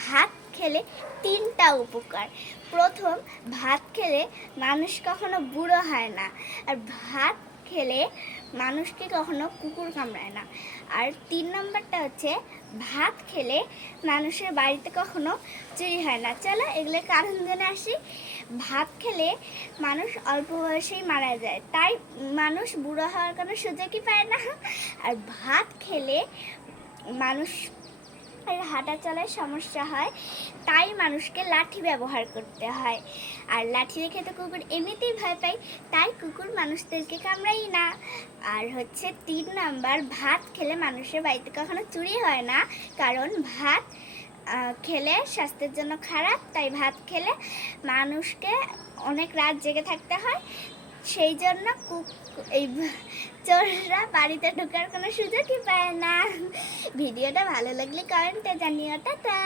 ভাত খেলে তিনটা উপকার। প্রথম, ভাত খেলে মানুষ কখনো বুড়ো হয় না। আর ভাত খেলে মানুষকে কখনো কুকুর কামড়ায় না। আর ৩ নম্বরটা হচ্ছে ভাত খেলে মানুষের বাড়িতে কখনো চুরি হয় না। চলো এগুলোর কারণ জেনে আসি। ভাত খেলে মানুষ অল্প বয়সেই মারা যায়, তাই মানুষ বুড়ো হওয়ার কোনো সুযোগই পায় না। আর ভাত খেলে মানুষ হাঁটা চলায় সমস্যা হয়, তাই মানুষকে লাঠি ব্যবহার করতে হয়। আর লাঠি দেখে তো কুকুর এমনিতেই ভয় পায়, তাই কুকুর মানুষদেরকে কামড়াই না। আর হচ্ছে ৩ নাম্বার, ভাত খেলে মানুষের বাড়িতে কখনো চুরি হয় না, কারণ ভাত খেলে স্বাস্থ্যের জন্য খারাপ, তাই ভাত খেলে মানুষকে অনেক রাত জেগে থাকতে হয়। সেই জন্য এই চোররা বাড়িতে ঢোকার কোনো সুযোগই পায় না। ভিডিওটা ভালো লাগলে কমেন্টে জানিও। টাটা।